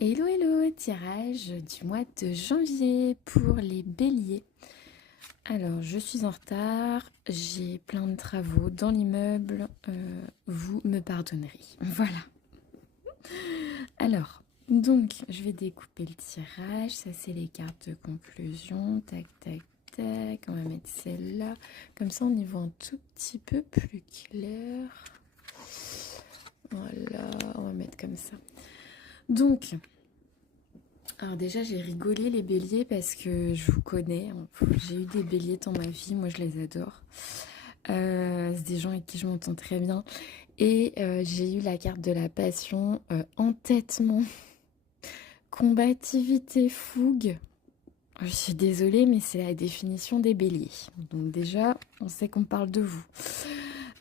Hello hello, tirage du mois de janvier pour les béliers. Alors je suis en retard, j'ai plein de travaux dans l'immeuble, vous me pardonnerez. Voilà. Alors, donc je vais découper le tirage, ça c'est les cartes de conclusion, tac tac tac, on va mettre celle-là, comme ça on y voit un tout petit peu plus clair. Voilà, on va mettre comme ça. Donc, alors déjà j'ai rigolé les béliers parce que je vous connais, j'ai eu des béliers dans ma vie, moi je les adore. C'est des gens avec qui je m'entends très bien. Et j'ai eu la carte de la passion, entêtement, combativité, fougue. Je suis désolée mais c'est la définition des béliers. Donc déjà on sait qu'on parle de vous.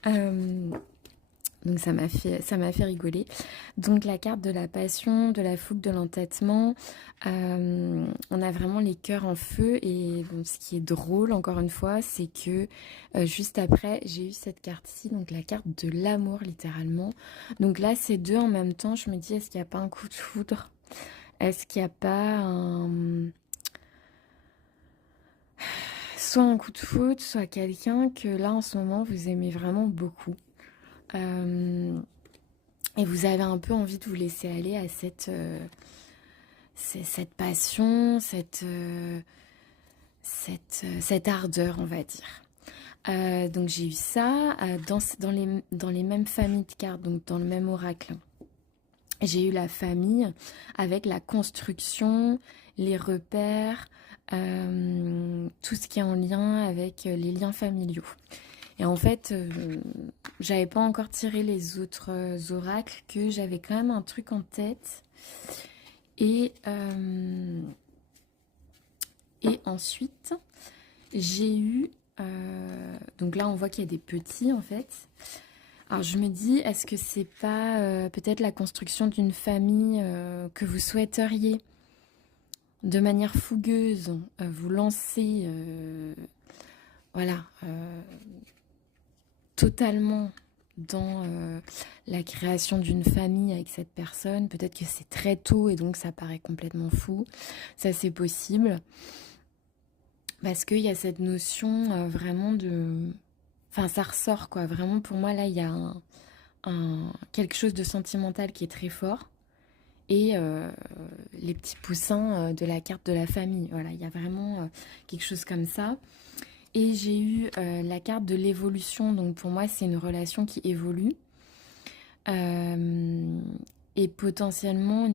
Euh, Donc ça m'a fait rigoler. Donc la carte de la passion, de la fougue, de l'entêtement, on a vraiment les cœurs en feu. Et bon, ce qui est drôle, encore une fois, c'est que juste après, j'ai eu cette carte-ci, donc la carte de l'amour, littéralement. Donc là, c'est deux en même temps. Je me dis, est-ce qu'il n'y a pas un coup de foudre? Est-ce qu'il n'y a pas soit un coup de foudre, soit quelqu'un que là, en ce moment, vous aimez vraiment beaucoup? Euh, Et vous avez un peu envie de vous laisser aller à cette passion, cette ardeur, on va dire. Donc j'ai eu ça dans les mêmes familles de cartes, donc dans le même oracle. J'ai eu la famille avec la construction, les repères, tout ce qui est en lien avec les liens familiaux. Et en fait, j'avais pas encore tiré les autres oracles, que j'avais quand même un truc en tête. Et, euh, et ensuite, j'ai eu... donc là, on voit qu'il y a des petits, en fait. Alors je me dis, est-ce que c'est pas peut-être la construction d'une famille que vous souhaiteriez de manière fougueuse vous lancer, voilà, totalement dans la création d'une famille avec cette personne. Peut-être que c'est très tôt et donc ça paraît complètement fou. Ça, c'est possible. Parce qu'il y a cette notion vraiment de... Enfin, ça ressort, quoi. Vraiment, pour moi, là, il y a quelque chose de sentimental qui est très fort. Et les petits poussins de la carte de la famille. Voilà, il y a vraiment quelque chose comme ça. Et j'ai eu la carte de l'évolution. Donc pour moi, c'est une relation qui évolue. Euh, et potentiellement